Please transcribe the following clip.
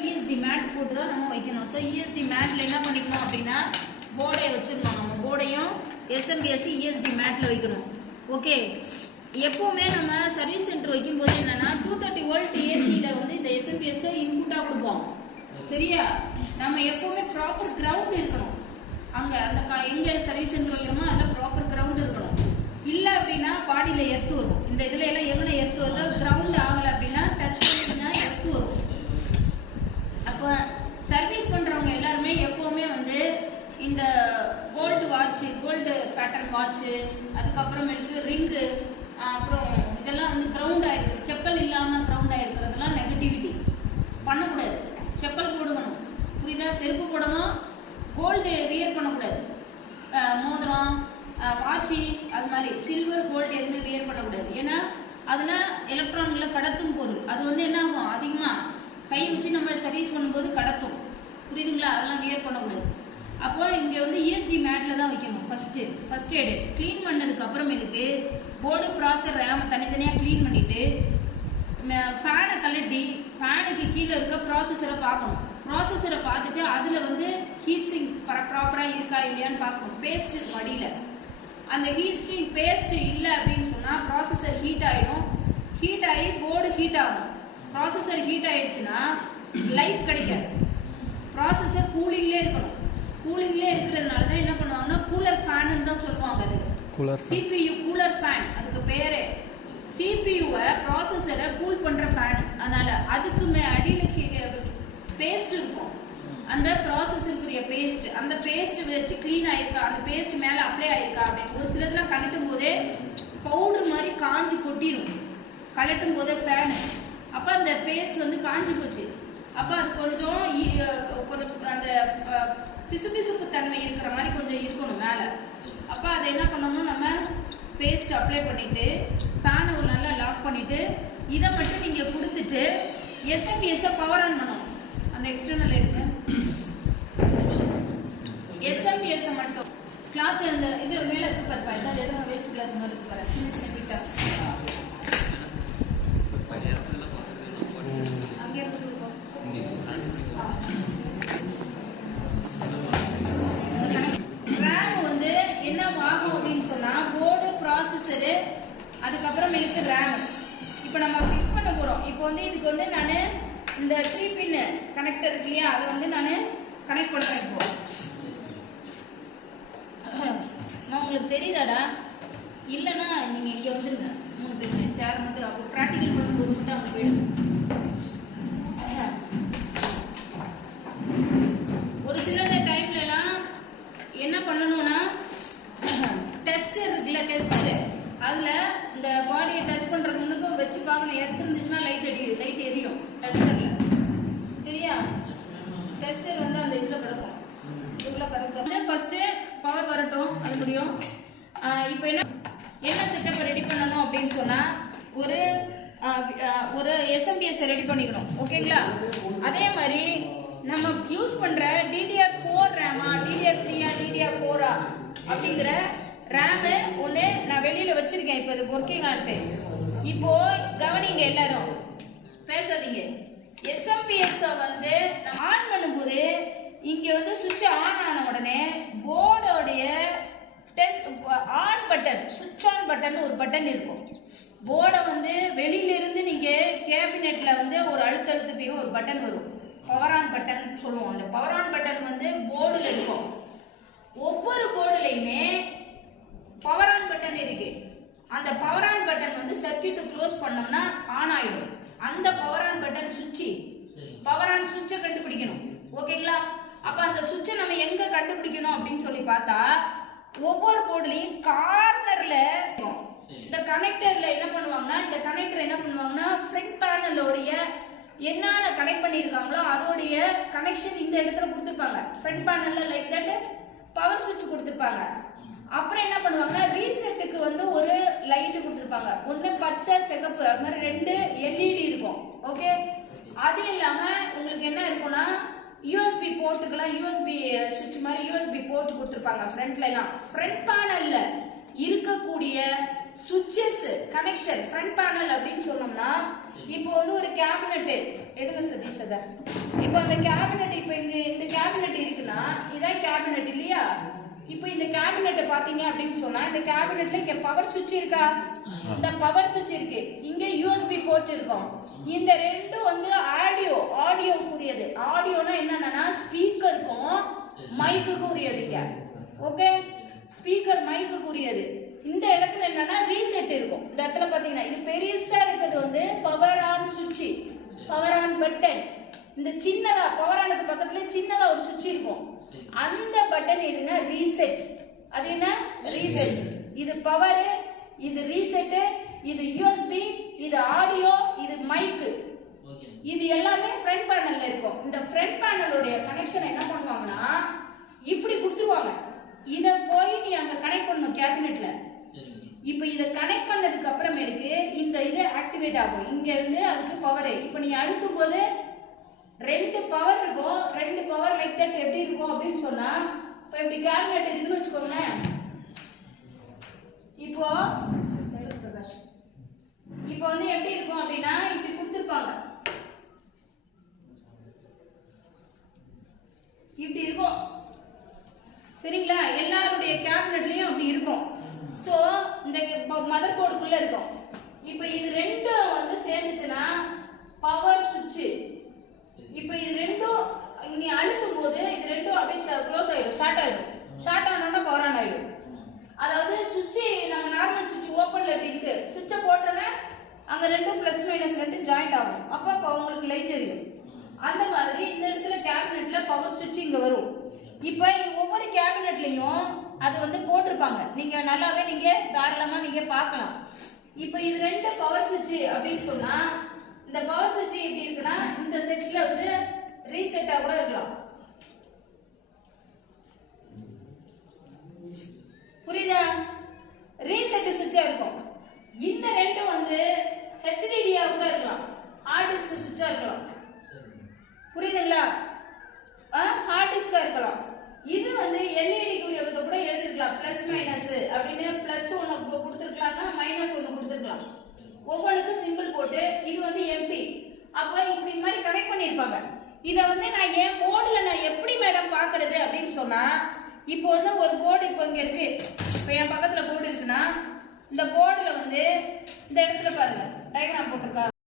EST mat போட்டு தான் நம்ம வைக்கணும். ஸோ இஎஸ்டி மேட்ல என்ன பண்ணிக்கணும் அப்படின்னா போர்டை வச்சிடணும். நம்ம போர்டையும் எஸ்எம்பிஎஸ் இஎஸ்டி மேட்ல வைக்கணும். ஓகே, எப்பவுமே நம்ம சர்வீஸ் சென்டர் வைக்கும்போது என்னன்னா 230 வோல்ட் ஏசியில வந்து இந்த எஸ்எம்பிஎஸ் இன்புட்டா கொடுப்போம். சரியா, நம்ம எப்பவுமே ப்ராப்பர் கிரவுண்ட் இருக்கணும். அங்க அந்த எங்க சர்வீஸ் சென்டர் வைக்கிறோமோ அதில் ப்ராப்பர் கிரவுண்ட் இருக்கணும். இல்லை அப்படின்னா பாடியில் எர்த்து வரும். இந்த இதில் எல்லாம் எங்கே எர்த்து வருதோ கிரவுண்ட் ஆகலை அப்படின்னா டச் பண்ணிங்கன்னா எர்த்து வரும். அப்போ சர்வீஸ் பண்ணுறவங்க எல்லாருமே எப்போவுமே வந்து இந்த gold watch, gold pattern watch, அதுக்கப்புறமேட்டுக்கு ரிங்கு, அப்புறம் இதெல்லாம் வந்து கிரவுண்ட் ஆகிருக்கு, செப்பல் இல்லாமல் கிரவுண்ட் ஆகிருக்கிறதுலாம் நெகட்டிவிட்டி பண்ணக்கூடாது. செப்பல் போடணும், புரியுதா? செருப்பு போடணும். கோல்டு வியர் பண்ணக்கூடாது. மோதிரம், வாட்சி, அது மாதிரி சில்வர், கோல்டு எதுவுமே வியர் பண்ணக்கூடாது. ஏன்னா அதில் எலக்ட்ரான்களை கடத்தும் பொருள். அது வந்து என்ன ஆகும், அதிகமாக கை வச்சு நம்ம சர்வீஸ் பண்ணும்போது கடத்தும். புரியுதுங்களா? அதெல்லாம் வியர் பண்ணக்கூடாது. அப்போ இங்கே வந்து இஎஸ்டி மேட்டில் தான் வைக்கணும். ஃபர்ஸ்ட் எய்டு க்ளீன் பண்ணதுக்கு அப்புறமேலுக்கு போர்டு, ப்ராசர், ரேம் தனித்தனியாக க்ளீன் பண்ணிவிட்டு ஃபேனை கழட்டி ஃபேனுக்கு கீழே இருக்க ப்ராசஸரை பார்க்கணும். ப்ராசஸரை பார்த்துட்டு அதில் வந்து ஹீட் சிங்க் ப்ராப்பராக இருக்கா இல்லையான்னு பார்க்கணும். பேஸ்ட் வடியில் அந்த ஹீட் சிங்க் பேஸ்ட் இல்லை அப்படின்னு சொன்னால் ப்ராசஸர் ஹீட் ஆகிடும். ஹீட் ஆகி போர்டு ஹீட் ஆகும். ப்ராசஸர் ஹீட் ஆகிடுச்சுன்னா லைஃப் கிடைக்காது. ப்ராசஸர் கூலிங்லேயே இருக்கணும். கூலிங்லேயே இருக்கிறதுனால தான் என்ன பண்ணுவாங்கன்னா கூலர் ஃபேனுன்னு தான் சொல்லுவாங்க. அது சிபியு கூலர் ஃபேன், அதுக்கு பேரே. சிபியூவை ப்ராசஸரை கூல் பண்ணுற ஃபேன். அதனால அதுக்கு அடியில் பேஸ்ட் இருக்கும். அந்த ப்ராசஸருக்குரிய பேஸ்ட், அந்த பேஸ்ட் வச்சு க்ளீன் ஆயிருக்கா, அந்த பேஸ்ட் மேலே அப்ளை ஆயிருக்கா அப்படின்னு ஒரு சிலர்லாம் கலட்டும் போதே பவுடர் மாதிரி காஞ்சி கொட்டிடும். கலட்டும் போதே ஃபேனு அப்போ அந்த பேஸ்ட் வந்து காஞ்சி போச்சு. அப்போ அது கொஞ்சம் அந்த பிசுபிசுப்பு தன்மை இருக்கிற மாதிரி கொஞ்சம் இருக்கணும் மேலே. அப்போ அதை என்ன பண்ணணும், நம்ம பேஸ்ட் அப்ளை பண்ணிவிட்டு ஃபேனை ஒரு நல்லா லாக் பண்ணிவிட்டு இதை மட்டும் நீங்கள் கொடுத்துட்டு எஸ்எம்பிஎஸ்ஸை பவர் ஆன் பண்ணணும். அந்த எக்ஸ்டர்னல் எடுங்க, எஸ்எம்பிஎஸ்ஸை மட்டும் கிளாத் அந்த இது மேலே இருக்கு பாருப்பா, இதான் எடுங்க, வேஸ்ட் கிளாத் மாதிரி இருக்கு பாரு, சின்ன சின்ன பீட்டா அங்கே இருக்கு. ரேம் வந்து என்ன ஆகும் அப்படின்னு சொன்னா போர்டு, ப்ராசஸரு, அதுக்கப்புறம் இருக்கு ரேம். இப்போ நம்ம ஃபிக்ஸ் பண்ண போறோம். இப்போ வந்து இதுக்கு வந்து நான் இந்த 3 பின் கனெக்டர் இருக்கு இல்லையா, அதை வந்து நான் கனெக்ட் பண்றேன். இப்போ நான் உங்களுக்கு தெரியுதாடா? இல்லைன்னா நீங்க இங்க வந்துருங்க, 3 பேருமே சேர் மட்டும். அப்போ ப்ராக்டிக்கல் பண்ணும்போது மட்டும் அங்கே போயிடும். ஒரு சில டைம்ல எல்லாம் என்ன பண்ணணும்னா டெஸ்டர் இருக்குல்ல, டெஸ்டர் அதுல இந்த பாடியை டச் பண்றதுக்கு முன்னுக்கும் வச்சு பார்க்கணும். எர்த்து இருந்துச்சுன்னா லைட் எரியும் டெஸ்டர்ல. சரியா? டெஸ்டர் வந்து அந்த இதுல கிடக்கும், இதுல கிடக்கும். ஃபர்ஸ்ட் பவர் வரட்டும், அது முடியும். இப்போ என்ன செட்டப் ரெடி பண்ணணும் அப்படின்னு சொன்னா ஒரு எஸ்எம்பிஎஸ் ரெடி பண்ணிக்கணும். ஓகேங்களா? அதே மாதிரி நம்ம யூஸ் பண்ற DDR4 ரேமா, DDR3 DDR4 அப்படிங்கிற ரேமு ஒன்று நான் வெளியில வச்சிருக்கேன். இப்போ இது ஒர்க்கிங் ஆகிட்டு. இப்போ கவனிங்க, எல்லாரும் பேசாதீங்க. எஸ்எம்பிஎஸ் வந்து ஆன் பண்ணும்போது இங்க வந்து சுவிட்ச் ஆன் ஆன உடனே போர்டோடைய டெஸ்ட் ஆன் பட்டன், சுவிட்ச் ஆன் பட்டன் ஒரு பட்டன் இருக்கும். போர்டை வந்து வெளியில இருந்து நீங்க கேபினெட்ல வந்து ஒரு அழுத்தழுத்துப்பீங்க, ஒரு பட்டன் வரும், பவர் ஆன் பட்டன் சொல்லுவோம். அந்த பவர் ஆன் பட்டன் வந்து போர்டுல இருக்கும். ஒவ்வொரு போர்டுலையுமே பவர் ஆன் பட்டன் இருக்கு. அந்த பவர் ஆன் பட்டன் வந்து சர்க்யூட் க்ளோஸ் பண்ணோம்னா ஆன் ஆயிடும். அந்த பவர் ஆன் பட்டன் சுவிட்ச், பவர் ஆன் சுவிட்சை கண்டுபிடிக்கணும். ஓகேங்களா? அப்ப அந்த சுவிட்சை நம்ம எங்க கண்டுபிடிக்கணும் அப்படின்னு சொல்லி பார்த்தா ஒவ்வொரு போர்டுலையும் கார்னர்ல இந்த கனெக்டர்ல என்ன பண்ணுவாங்கன்னா, இந்த கனெக்டர் என்ன பண்ணுவாங்கன்னா ஃப்ரண்ட் பேனலோடைய என்னால கனெக்ட் பண்ணியிருக்காங்களோ அதோடைய கனெக்ஷன் இந்த இடத்துல கொடுத்துருப்பாங்க. ஃப்ரண்ட் பேனல்ல லைக் தட் பவர் சுவிட்ச் கொடுத்துருப்பாங்க. அப்புறம் என்ன பண்ணுவாங்கன்னா ரீசெட்டுக்கு வந்து ஒரு லைட் கொடுத்துருப்பாங்க. ஒன்று பச்சை, சிகப்பு, அது மாதிரி 2 LED இருக்கும். ஓகே, அது இல்லாம உங்களுக்கு என்ன இருக்கும்னா யூஎஸ்பி போர்ட்டுக்கெல்லாம் யூஎஸ்பி சுவிட்ச் மாதிரி யூஎஸ்பி போர்ட் கொடுத்துருப்பாங்க ஃப்ரண்ட்ல எல்லாம். ஃப்ரண்ட் பேனல்ல இருக்கக்கூடிய சுவிட்சஸ் கனெக்ஷன் ஃப்ரண்ட் பேனல் அப்படின்னு சொன்னோம்னா இப்போ வந்து ஒரு கேபினெட் எடுங்க சதீஷ் அத. இப்போ அந்த கேபினெட் இப்போ இங்க இந்த கேபினெட் இருக்குன்னா இதான் கேபினெட் இல்லையா? இப்போ இந்த கேபினெட்டை பாத்தீங்க அப்படின்னு சொன்னா இந்த கேபினெட்ல இங்க பவர் சுவிட்ச் இருக்கா? இந்த பவர் சுவிட்ச் இருக்கு. இங்க யூஎஸ்பி போர்ட் இருக்கும். இந்த ரெண்டும் வந்து ஆடியோக்குரியது. ஆடியோனா என்னன்னா ஸ்பீக்கருக்கும் மைக்குக்கும் உரியதுங்க. ஓகே, ஸ்பீக்கர் மைக்குக்கு உரியது. இந்த இடத்துல என்னன்னா ரீசெட் இருக்கும். இந்த இடத்துல பாத்தீங்கன்னா இது பெருசா இருக்கிறது வந்து பவர் ஆன் சுவிட்ச், பவர் ஆன் பட்டன். இந்த சின்னதா பவர் ஆனுக்கு பக்கத்துல சின்னதா ஒரு சுவிட்ச் இருக்கும். அந்த பட்டன் எதுனா ரீசெட். அது என்ன? ரீசெட். இது பவர், இது ரீசெட், இது யூஎஸ்பி, இது ஆடியோ, இது மைக். இது எல்லாமே ஃப்ரண்ட் பேனல்ல இருக்கும். இந்த ஃப்ரண்ட் பேனலோட கனெக்ஷன் என்ன பண்ணுவாங்கன்னா இப்படி கொடுத்துருவாங்க. இத போய் நீ அங்க கனெக்ட் பண்ணணும் கேபினெட்ல. இப்போ இத கனெக்ட் பண்ணதுக்கு அப்புறமேலுக்கு இந்த இது ஆக்டிவேட் ஆகும். இங்க இருந்து அதுக்கு பவர். இப்போ நீ அழுத்தும் போது ரெண்டு பவர் இருக்கும். ரெண்டு பவர் லைக் தட் எப்படி இருக்கும் அப்படின்னு சொன்னா இப்போ இப்படி கேபினெட் இருக்குன்னு வச்சுக்கோங்க. இப்போ இப்போ வந்து எப்படி இருக்கும் அப்படின்னா இப்படி கொடுத்துருப்பாங்க. இப்படி இருக்கும் சரிங்களா? எல்லாருடைய கேபினெட்லயும் அப்படி இருக்கும். சோ இந்த மதர் போர்டுக்குள்ள இருக்கும். இப்போ இது ரெண்டும் வந்து சேர்ந்துச்சுன்னா பவர் சுவிட்ச். இப்போ இது ரெண்டும் நீ அழுத்தும் போது இது ரெண்டும் அப்படியே க்ளோஸ் ஆயிடும், ஷார்ட் ஆயிடும். ஷார்ட் ஆனோம்னா பவர் ஆன் ஆயிடும். அதாவது சுவிட்ச் நம்ம நார்மல் சுவிட்ச் ஓப்பன்ல எப்படி இருக்கு, சுவிட்சை போட்டோன்னா அங்க ரெண்டும் பிளஸ் மைனஸ் ரெண்டும் ஜாயிண்ட் ஆகும். அப்போ உங்களுக்கு லைட் எரியும். அந்த மாதிரி இந்த இடத்துல கேபினெட்ல பவர் சுவிட்ச் இங்க வரும். இப்போ ஒவ்வொரு கேபினெட்லயும் அது வந்து போட்டிருப்பாங்க. நீங்க நல்லாவே நீங்க தாராளமா நீங்க பார்க்கலாம். இப்போ இது ரெண்டு பவர் சுவிட்ச் அப்படின்னு சொன்னா இந்த பவர் சுவிட்ச் எப்படி இருக்குன்னா இந்த செட்ல வந்து ரீசெட்டா கூட இருக்கலாம். புரியுதா? ரீசெட் சுவிட்சா இருக்கும். இந்த ரெண்டு வந்து ஹெச்டிடியா கூட இருக்கலாம், ஹார்ட் டிஸ்க் சுவிட்சா இருக்கலாம். புரியுதுங்களா? ஹார்ட் டிஸ்கா இருக்கலாம். இது வந்து எல்இடி குறியதை கூட எழுதிருக்கலாம். பிளஸ் மைனஸ் அப்படின்னு பிளஸ் ஒன்னு கொடுத்துருக்கலாம்னா மைனஸ் ஒன்னு கொடுத்துருக்கலாம். ஒவ்வொன்றுக்கும் சிம்பிள் போட்டு இது வந்து எம்பி. அப்போ இப்படி மாதிரி கனெக்ட் பண்ணியிருப்பாங்க. இதை வந்து நான் என் போர்டில் நான் எப்படி மேடம் பார்க்கறது அப்படின்னு சொன்னா இப்போ வந்து ஒரு போர்டு இப்போ இங்கே இருக்கு. இப்போ என் பக்கத்தில் போர்டு இருக்குன்னா இந்த போர்டில் வந்து இந்த இடத்துல பாருங்க டயக்ராம் போட்டிருக்கா.